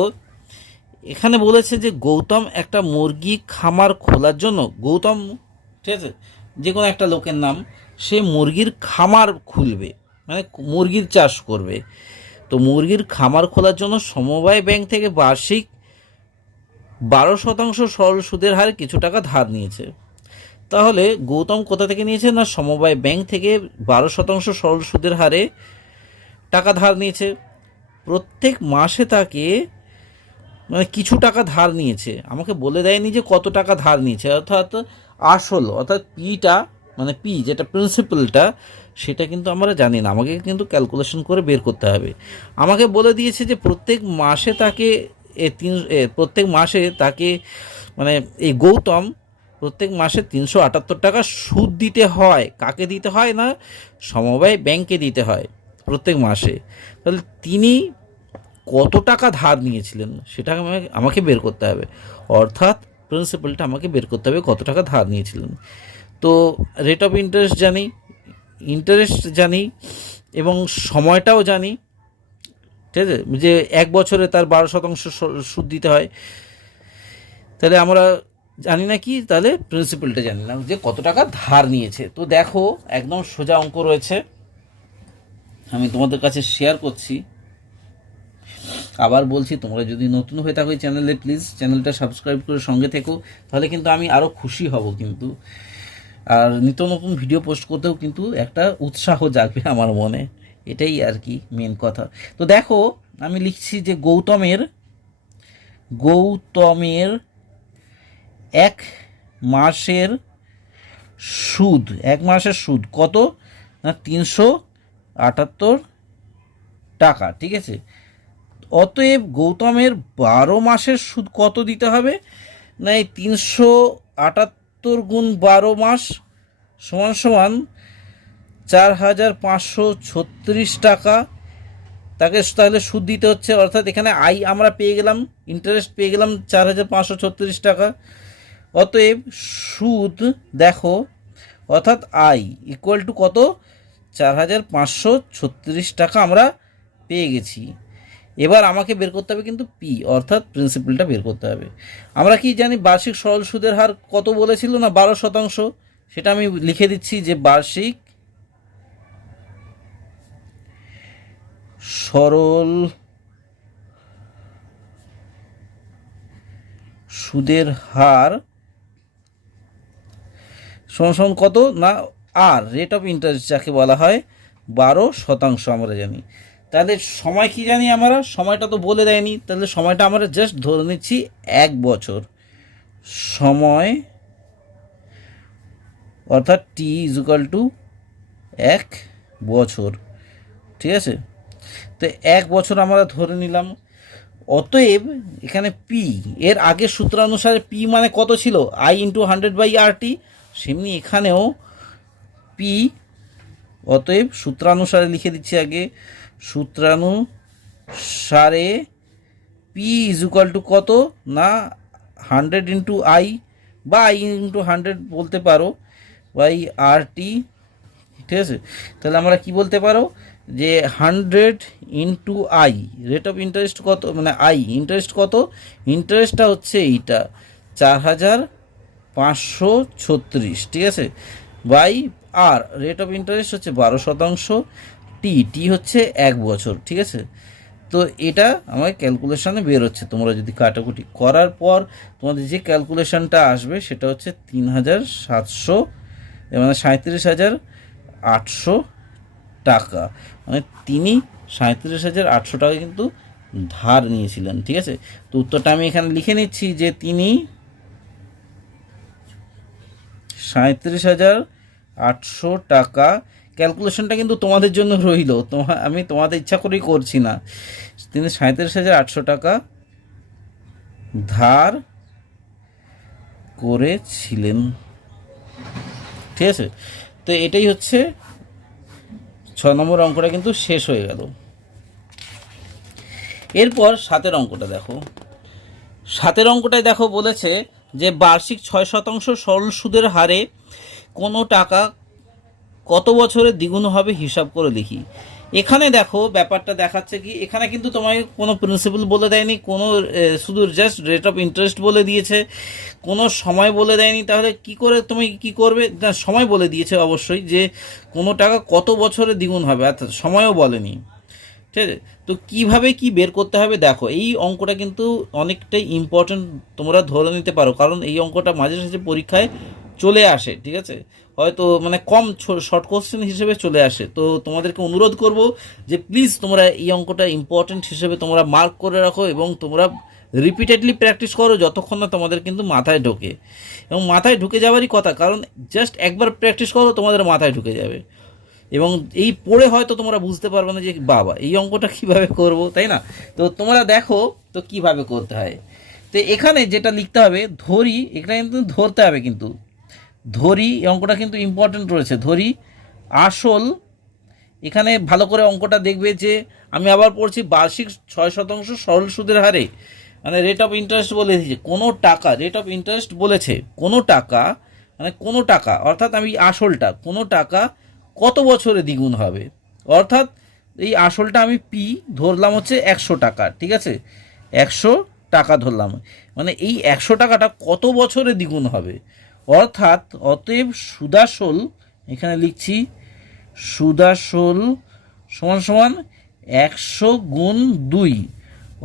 এখানে বলেছে যে গৌতম একটা মুরগি খামার খোলার জন্য, গৌতম ঠিক আছে যে কোনো একটা লোকের নাম, সে মুরগির খামার খুলবে, মানে মুরগির চাষ করবে। তো মুরগির খামার খোলার জন্য সমবায় ব্যাংক থেকে বার্ষিক 12% সরল সুদের হারে কিছু টাকা ধার নিয়েছে। তাহলে গৌতম কোথা থেকে নিয়েছে না, সমবায় ব্যাংক থেকে 12% সরল সুদের হারে টাকা ধার নিয়েছে। প্রত্যেক মাসে তাকে মানে কিছু টাকা ধার নিয়েছে, আমাকে বলে দেয়নি যে কত টাকা ধার নিয়েছে, অর্থাৎ আসল অর্থাৎ পিটা মানে পি যেটা প্রিন্সিপালটা সেটা কিন্তু আমরা জানি না, আমাকে কিন্তু ক্যালকুলেশন করে বের করতে হবে। আমাকে বলে দিয়েছে যে প্রত্যেক মাসে তাকে প্রত্যেক মাসে তাকে মানে এই গৌতম প্রত্যেক মাসে 378 টাকা সুদ দিতে হয়। কাকে দিতে হয় না, সমবায় ব্যাংকে দিতে হয় প্রত্যেক মাসে। তাহলে তিনি কত টাকা ধার নিয়েছিলেন সেটা আমাকে বের করতে হবে, অর্থাৎ প্রিন্সিপালটা আমাকে বের করতে হবে কত টাকা ধার নিয়েছিলেন। তো রেট অফ ইন্টারেস্ট জানি এবং সময়টাও জানি, ঠিক আছে, যে 1 বছরে তার 12% সুদ দিতে হয়। তাহলে আমরা জানি না কি, তাহলে প্রিন্সিপালটা জানি না যে কত টাকা ধার নিয়েছে। তো দেখো একদম সোজা অঙ্ক রয়েছে, আমি তোমাদের কাছে শেয়ার করছি। আবার বলছি, তোমরা যদি নতুন হয়ে থাকো এই চ্যানেলে, প্লিজ চ্যানেলটা সাবস্ক্রাইব করে সঙ্গে থেকো, তাহলে কিন্তু আমি আরও খুশি হব কিন্তু। আর নিত্য নতুন ভিডিও পোস্ট করতেও কিন্তু একটা উৎসাহ জাগবে আমার মনে, এটাই আর কি মেন কথা। তো দেখো আমি লিখছি যে গৌতমের 1 মাসের সুদ কত না 378 টাকা, ঠিক আছে। অতএব গৌতমের 12 মাসের সুদ কত দিতে হবে না, এই 378 গুণ 12 মাস সমান সমান 4536 টাকা তাকে তাহলে সুদ দিতে হচ্ছে। অর্থাৎ এখানে আমরা পেয়ে গেলাম, ইন্টারেস্ট পেয়ে গেলাম 4536 টাকা। অতএব সুদ দেখো, অর্থাৎ ইকুয়াল টু কত, 4536 টাকা আমরা পেয়ে গেছি। এবার আমাকে বের করতে হবে কিন্তু পি, অর্থাৎ প্রিন্সিপালটা বের করতে হবে। আমরা কি জানি বার্ষিক সরল সুদের হার কত বলেছিল না, 12%। সেটা আমি লিখে দিচ্ছি যে বার্ষিক সরল সুদের হার সমান কত না, রেট অফ ইন্টারেস্ট যাকে বলা হয় 12% আমরা জানি। তাহলে সময় কি জানি আমরা, সময়টা তো বলে দেয়নি, তাহলে সময়টা আমরা জাস্ট ধরে নিচ্ছি 1 বছর সময়, অর্থাৎ টি ইজ ইকুয়াল টু 1 বছর, ঠিক আছে। তো 1 বছর আমরা ধরে নিলাম। অতএব এখানে পি এর আগের সূত্রানুসারে পি মানে কত ছিল, I×100/RT, সেমনি এখানেও পি। অতএব সূত্রানুসারে লিখে দিচ্ছি আগে, সূত্রানুসারে পি ইজ ইকুয়াল টু কত না 100 × I বা I×100 বলতে পারো, RT, ঠিক আছে। তাহলে আমরা কি বলতে পারো যে 100 × I, রেট অফ ইন্টারেস্ট কত মানে ইন্টারেস্ট কত, ইন্টারেস্টটা হচ্ছে এইটা 4536, ঠিক আছে, বাই রেট অফ ইন্টারেস্ট হচ্ছে 12%, টি হচ্ছে 1 বছর, ঠিক আছে। তো এটা আমার ক্যালকুলেশনে বের হচ্ছে। তোমরা যদি কাটাকুটি করার পর তোমাদের যে ক্যালকুলেশনটা আসবে সেটা হচ্ছে 3700 মানে 37,800 টাকা। মানে তিনি 37,800 টাকা কিন্তু ধার নিয়েছিলেন, ঠিক আছে। তো উত্তরটা আমি এখানে লিখে নিচ্ছি যে তিনি 37,800 টাকা। ক্যালকুলেশনটা কিন্তু তোমাদের জন্য রইল, আমি তোমাদের ইচ্ছা করেই করছি না। তিনি 37,800 টাকা ধার করেছিলেন, ঠিক আছে। তো এটাই হচ্ছে 6 নম্বর অঙ্কটা কিন্তু শেষ হয়ে গেল। এরপর 7 অঙ্কটা দেখো। 7 অঙ্কটায় দেখো বলেছে যে বার্ষিক 6% সরল সুদের হারে কোনো টাকা কত বছরে দ্বিগুণ হবে হিসাব করে লিখি। এখানে দেখো ব্যাপারটা দেখাচ্ছে কি, এখানে কিন্তু তোমায় কোনো প্রিন্সিপাল বলে দেয়নি, কোনো শুধু জাস্ট রেট অফ ইন্টারেস্ট বলে দিয়েছে, কোনো সময় বলে দেয়নি। তাহলে কি করে তুমি কি করবে, না সময় বলে দিয়েছে অবশ্যই যে কোনো টাকা কত বছরে দ্বিগুণ হবে, অর্থাৎ সময়ও বলেনি, ঠিক আছে। তো কিভাবে কি বের করতে হবে দেখো, এই অঙ্কটা কিন্তু অনেকটাই ইম্পর্টেন্ট, তোমরা ধরে নিতে পারো, কারণ এই অঙ্কটা মাঝে মাঝে পরীক্ষায় চলে আসে, ঠিক আছে, হয়তো মানে কম শর্ট কোশ্চেন হিসেবে চলে আসে। তো তোমাদেরকে অনুরোধ করব যে প্লিজ তোমরা এই অঙ্কটা ইম্পর্টেন্ট হিসেবে তোমরা মার্ক করে রাখো এবং তোমরা রিপিটেডলি প্র্যাকটিস করো যতক্ষণ না তোমাদের কিন্তু মাথায় ঢোকে। এবং মাথায় ঢুকে যাওয়ারই কথা, কারণ জাস্ট একবার প্র্যাকটিস করো তোমাদের মাথায় ঢুকে যাবে। এবং এই পড়ে হয়তো তোমরা বুঝতে পারবে না যে বাবা এই অঙ্কটা কিভাবে করব, তাই না? তো তোমরা দেখো তো কিভাবে করতে হয়। তো এখানে যেটা লিখতে হবে, ধরি, এখানে কিন্তু ধরতে হবে, কিন্তু ধরি এই অঙ্কটা কিন্তু ইম্পর্টেন্ট রয়েছে। ধরি আসল, এখানে ভালো করে অঙ্কটা দেখবে যে আমি আবার পড়ছি, বার্ষিক 6% সরল সুদের হারে, মানে রেট অফ ইন্টারেস্ট বলে দিয়েছে, কোনো টাকা, রেট অফ ইন্টারেস্ট বলেছে কোনো টাকা, মানে কোনো টাকা অর্থাৎ আমি আসলটা, কোনো টাকা কত বছরে দ্বিগুণ হবে, অর্থাৎ এই আসলটা আমি পি ধরলাম হচ্ছে 100 টাকা, ঠিক আছে, 100 টাকা ধরলাম, মানে এই 100 টাকাটা কত বছরে দ্বিগুণ হবে, অর্থাৎ অতএব সুদাসল, এখানে লিখছি সুদাসল সমান সমান 100 গুণ 2,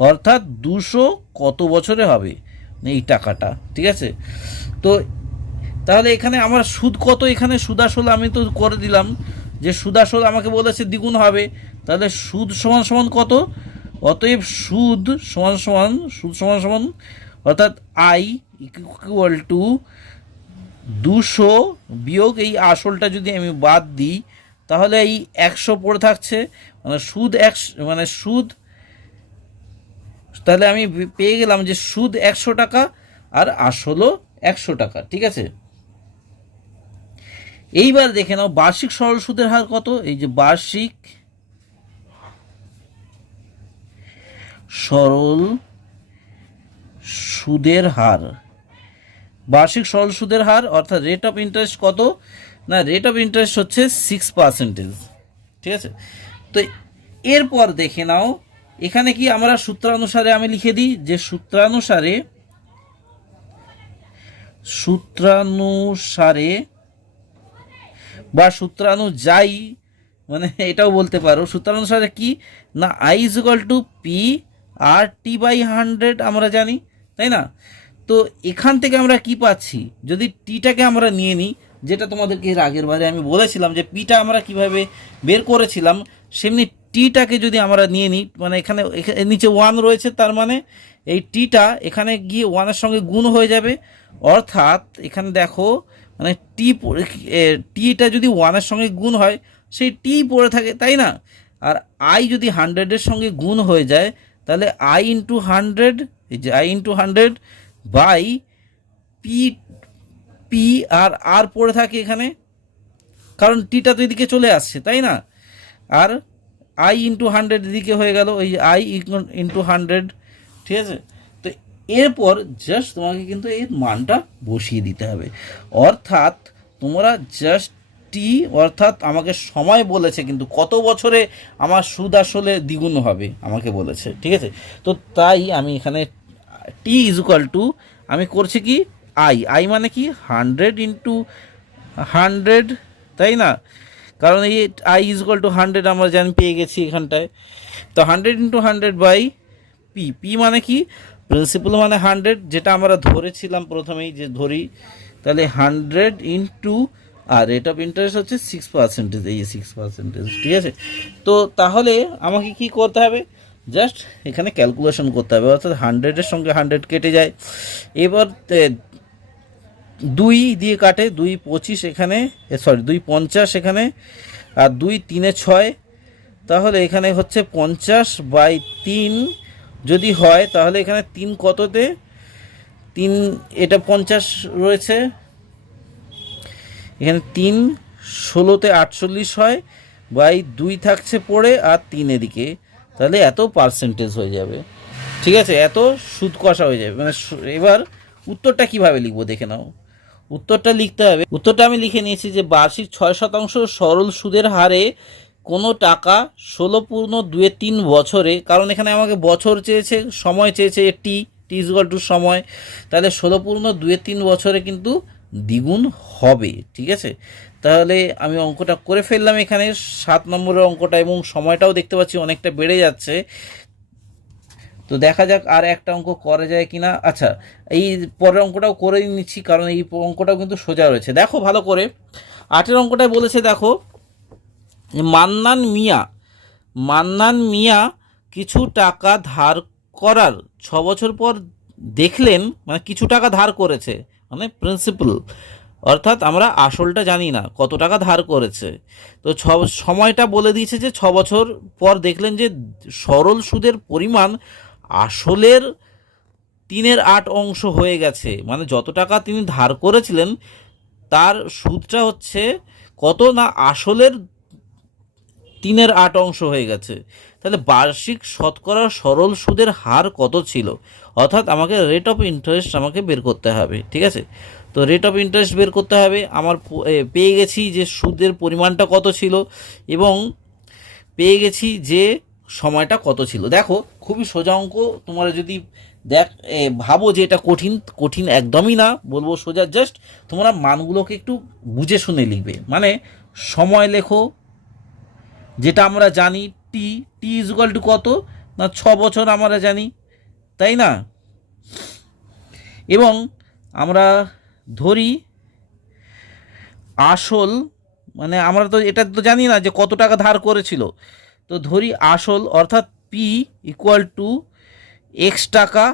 অর্থাৎ 200 কত বছরে হবে এই টাকাটা, ঠিক আছে। তো তাহলে এখানে আমার সুদ কত, এখানে সুদাসল আমি তো করে দিলাম যে সুদাসল আমাকে বলেছে দ্বিগুণ হবে, তাহলে সুদ সমান সমান কত, অতএব সুদ সমান সমান, সুদ সমান সমান অর্থাৎ আই ইকুয়াল টু 200 বিয়োগ এই আসলটা যদি আমি বাদ দিই, তাহলে এই 100 পড়ে থাকছে, মানে সুদ 100, মানে সুদ, তাহলে আমি পেয়ে গেলাম যে সুদ 100 টাকা আর আসলও 100 টাকা, ঠিক আছে। এইবার দেখে নাও বার্ষিক সরল সুদের হার কত, এই যে বার্ষিক সরল সুদের হার, বার্ষিক সরল সুদের হার অর্থাৎ রেট অফ ইন্টারেস্ট কত, না রেট অফ ইন্টারেস্ট হচ্ছে 6%, ঠিক আছে। তো এরপর দেখে নাও এখানে কি আমরা সূত্রানুসারে আমি লিখে দিই যে সূত্রানুসারে বা সূত্রানুযায়ী, মানে এটাও বলতে পারো, সূত্রানুসারে কি না I is equal to P R T by 100 আমরা জানি, তাই না। তো এখান থেকে আমরা কি পাচ্ছি, যদি টিটাকে আমরা নিয়ে নিই, যেটা তোমাদেরকে এর আগের বারে আমি বলেছিলাম যে পিটা আমরা কিভাবে বের করেছিলাম, সেমনি টিটাকে যদি আমরা নিয়ে নিই, মানে এখানে নিচে 1 রয়েছে, তার মানে এই টিটা এখানে গিয়ে 1-এর সঙ্গে গুণ হয়ে যাবে, অর্থাৎ এখানে দেখো মানে টিটা যদি 1-এর সঙ্গে গুণ হয় সেই টি পড়ে থাকে, তাই না। আর আই যদি 100-এর সঙ্গে গুণ হয়ে যায়, তাহলে আই ইন্টু 100, এই যে I into 100 by P, P আর আর পড়ে থাকে এখানে, কারণ টিটা তো এদিকে চলে আসছে, তাই না। আর আই ইন্টু 100 এদিকে হয়ে গেল, ওই আই ইন্টু 100, ঠিক আছে। তো এরপর জাস্ট তোমাকে কিন্তু এর মানটা বসিয়ে দিতে হবে, অর্থাৎ তোমরা জাস্ট টি, অর্থাৎ আমাকে সময় বলেছে কিন্তু কত বছরে আমার সুদ আসলে দ্বিগুণ হবে আমাকে বলেছে, ঠিক আছে। তো তাই আমি এখানে টি ইজ ইকুয়াল টু, আমি করছি কি আই মানে কি 100 ইন্টু 100, তাই না, কারণ এই আই ইজ ইকুয়াল টু 100 আমরা জানি পেয়ে গেছি এখানটায়। তো 100 ইন্টু 100 বাই পি, পি মানে কি প্রিন্সিপাল মানে 100, যেটা আমরা ধরেছিলাম প্রথমেই যে ধরি, তাহলে 100 ইন্টু, আর রেট অফ ইন্টারেস্ট হচ্ছে 6%, এই 6%, ঠিক আছে। তো তাহলে আমাকে কি করতে হবে, জাস্ট এখানে ক্যালকুলেশন করতে হবে, অর্থাৎ 100-এর সঙ্গে 100 কেটে যায়, এবার 2 দিয়ে কাটে, 2 25 এখানে, সরি 2 50 এখানে, আর 2 3 6, তাহলে এখানে হচ্ছে 50/3 যদি হয়, তাহলে এখানে 3 কততে, 3 এটা 50 রয়েছে, এখানে 3 16তে 48 হয়, বাই 2 থাকছে পড়ে আর 3 এদিকে, তাহলে এত পার্সেন্টেজ হয়ে যাবে, ঠিক আছে, এত সুদ কষা হয়ে যাবে। মানে এবার উত্তরটা কিভাবে লিখবো দেখে নাও, উত্তরটা লিখতে হবে, উত্তরটা আমি লিখে নিয়েছি যে বার্ষিক 6% সরল সুদের হারে কোনো টাকা 16.23 বছরে, কারণ এখানে আমাকে বছর চেয়েছে, সময় চেয়েছে, টি ইজ ইকুয়াল টু সময়, তাহলে 16.23 বছরে কিন্তু দ্বিগুণ হবে, ঠিক আছে। তাহলে আমি অঙ্কটা করে ফেললাম এখানে 7 নম্বরের অঙ্কটা, এবং সময়টাও দেখতে পাচ্ছি অনেকটা বেড়ে যাচ্ছে। তো দেখা যাক আর একটা অঙ্ক করা যায় কিনা। আচ্ছা, এই পরের অঙ্কটাও করে নিচ্ছি, কারণ এই অঙ্কটাও কিন্তু সোজা রয়েছে, দেখো ভালো করে। 8-এর অঙ্কটায় বলেছে, দেখো মান্নান মিয়া কিছু টাকা ধার করার 6 বছর পর দেখলেন, মানে কিছু টাকা ধার করেছে মানে প্রিন্সিপাল, অর্থাৎ আমরা আসলটা জানি না কত টাকা ধার করেছে। তো সময়টা বলে দিয়েছে যে 6 বছর পর দেখলেন যে সরল সুদের পরিমাণ আসলের 3/8 অংশ হয়ে গেছে, মানে যত টাকা তিনি ধার করেছিলেন তার সুদটা হচ্ছে কত না আসলের 3/8 অংশ হয়ে গেছে। তাহলে বার্ষিক শতকরা সরল সুদের হার কত ছিল, অর্থাৎ আমাকে রেট অফ ইন্টারেস্ট আমাকে বের করতে হবে। ঠিক আছে, তো রেট অফ ইন্টারেস্ট বের করতে হবে। আমার পেয়ে গেছি যে সুদের পরিমাণটা কত ছিল এবং পেয়ে গেছি যে সময়টা কত ছিল। দেখো খুবই সোজা অঙ্ক, তোমরা যদি ভাবো যে এটা কঠিন, কঠিন একদমই না বলবো, সোজা। জাস্ট তোমরা মানগুলোকে একটু বুঝে শুনে লিখবে। মানে সময় লেখো, যেটা আমরা জানি টি টি ইজুকাল টু কত না 6 বছর আমরা জানি, তাই না? এবং আমরা ধরি আসল, মানে আমরা তো এটা তো জানি না যে কত টাকা ধার করেছিল, তো ধরি আসল অর্থাৎ পি ইকুয়াল টু এক্স টাকা।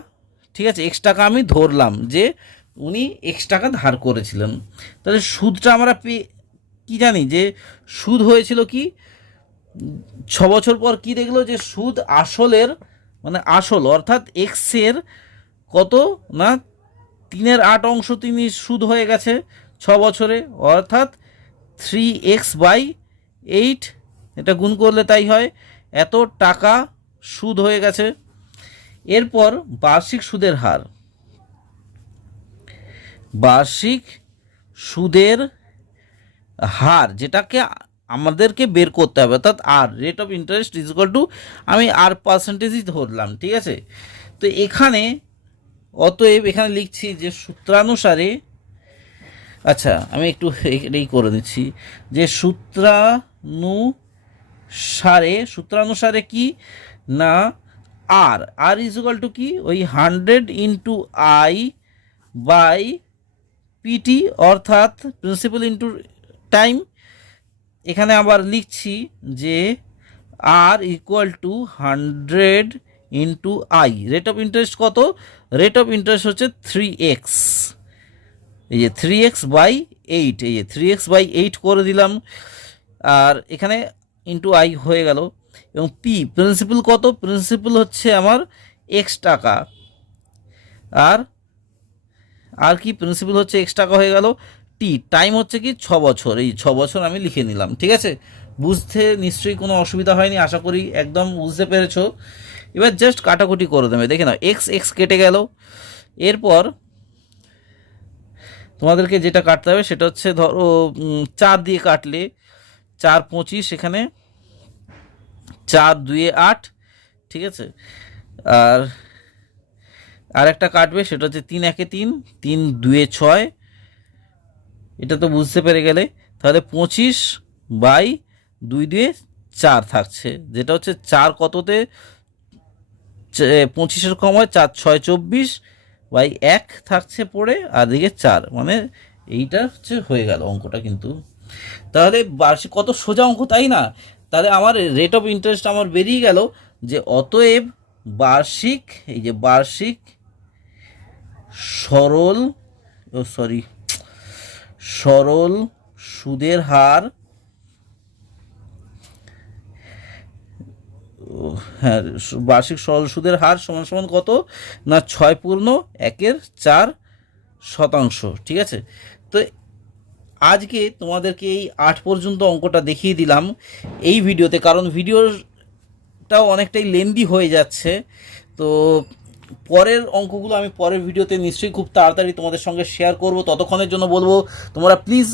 ঠিক আছে, এক্স টাকা আমি ধরলাম যে উনি এক্স টাকা ধার করেছিলেন। তাহলে সুদটা আমরা কি জানি যে সুদ হয়েছিল কি 6 বছর পর কি দেখলো যে সুদ আসলের, মানে আসল অর্থাৎ এক্সের কত না 3/8 অংশ তিনি সুদ হয়ে গেছে 6 বছরে, অর্থাৎ 3x/8, এটা গুণ করলে তাই হয়, এত টাকা সুদ হয়ে গেছে। এরপর বার্ষিক সুদের হার, বার্ষিক সুদের হার যেটাকে আমাদেরকে বের করতে হবে, অর্থাৎ R rate of interest is equal to, আমি আর পার্সেন্টেজই ধরলাম। ঠিক আছে, তো এখানে অতএব এখানে লিখছি যে সূত্রানুসারে, আচ্ছা আমি একটু এটাই করে দিচ্ছি যে সূত্রানুসারে কি না আর আর ইজ ইকুয়াল টু কি ওই 100 ইন্টু I/PT, অর্থাৎ প্রিন্সিপাল ইন্টু টাইম। এখানে আবার লিখছি যে R equal to 100 into I। Rate of interest কত, রেট অফ ইন্টারেস্ট হচ্ছে 3x, এই যে 3x/8, এই যে 3x/8 করে দিলাম, আর এখানে ইন্টু I হয়ে গেল। এবং পি প্রিন্সিপাল কত, প্রিন্সিপাল হচ্ছে আমার x টাকা, আর কি প্রিন্সিপাল হচ্ছে x টাকা হয়ে গেল। টি টাইম হচ্ছে কি 6 বছর, এই 6 বছর আমি লিখে নিলাম। ঠিক আছে, বুঝতে নিশ্চয়ই কোনো অসুবিধা হয়নি, আশা করি একদম বুঝতে পেরেছো। এবার জাস্ট কাটাকুটি করে দেবে, দেখে নাও এক্স এক্স কেটে গেল। এরপর তোমাদেরকে যেটা কাটতে হবে সেটা হচ্ছে ধরো 4 দিয়ে কাটলে 4 25, এখানে 4 2 8। ঠিক আছে, আর একটা কাটবে সেটা হচ্ছে 3 1 3, 3 2 6, এটা তো বুঝতে পেরে গেলে। তাহলে 25/2 দিয়ে 4 থাকছে, যেটা হচ্ছে 4 কততে 25-এর কম হয় 4 6 24/1 থাকছে পড়ে, আর দিকে 4, মানে এইটা হচ্ছে হয়ে গেল অঙ্কটা। কিন্তু তাহলে বার্ষিক কত সোজা অঙ্ক, তাই না? তাহলে আমার রেট অফ ইন্টারেস্ট আমার বেরিয়ে গেল যে অতএব বার্ষিক, এই যে বার্ষিক সরল সুদের হার, হ্যাঁ বার্ষিক সরল সুদের হার সমান সমান কত না 6.1/4 ঠিক আছে, তো আজকে তোমাদেরকে এই 8 পর্যন্ত অঙ্কটা দেখিয়ে দিলাম এই ভিডিওতে, কারণ ভিডিওটাও অনেকটাই লেন্দি হয়ে যাচ্ছে। তো পরের অঙ্কগুলো আমি পরের ভিডিওতে নিশ্চয়ই খুব তাড়াতাড়ি তোমাদের সঙ্গে শেয়ার করব। ততক্ষণের জন্য বলবো তোমরা প্লিজ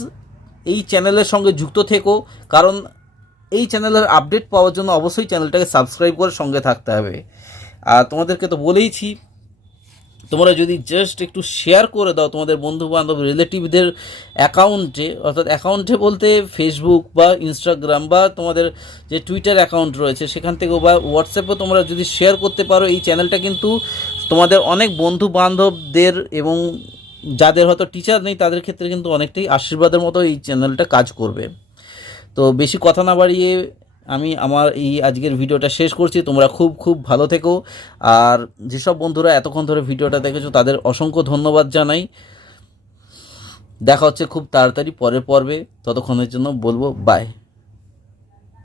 এই চ্যানেলের সঙ্গে যুক্ত থেকো, কারণ এই চ্যানেলের আপডেট পাওয়ার জন্য অবশ্যই চ্যানেলটাকে সাবস্ক্রাইব করে সঙ্গে থাকতে হবে। আর তোমাদেরকে তো বলেইছি, তোমরা যদি জাস্ট একটু শেয়ার করে দাও তোমাদের বন্ধুবান্ধব রিলেটিভদের অ্যাকাউন্টে, অর্থাৎ অ্যাকাউন্টে বলতে ফেসবুক বা ইনস্টাগ্রাম বা তোমাদের যে টুইটার অ্যাকাউন্ট রয়েছে সেখান থেকেও, বা হোয়াটসঅ্যাপেও তোমরা যদি শেয়ার করতে পারো, এই চ্যানেলটা কিন্তু তোমাদের অনেক বন্ধু বান্ধবদের এবং যাদের হয়তো টিচার নেই তাদের ক্ষেত্রে কিন্তু অনেকটাই আশীর্বাদের মতো এই চ্যানেলটা কাজ করবে। তো বেশি কথা না বাড়িয়ে আমি আমার এই আজকের ভিডিওটা শেষ করছি। তোমরা খুব খুব ভালো থেকো, আর যেসব বন্ধুরা এতক্ষণ ধরে ভিডিওটা দেখেছো তাদের অসংখ্য ধন্যবাদ জানাই। দেখা হচ্ছে খুব তাড়াতাড়ি পরের পর্বে, ততক্ষণের জন্য বলবো বাই।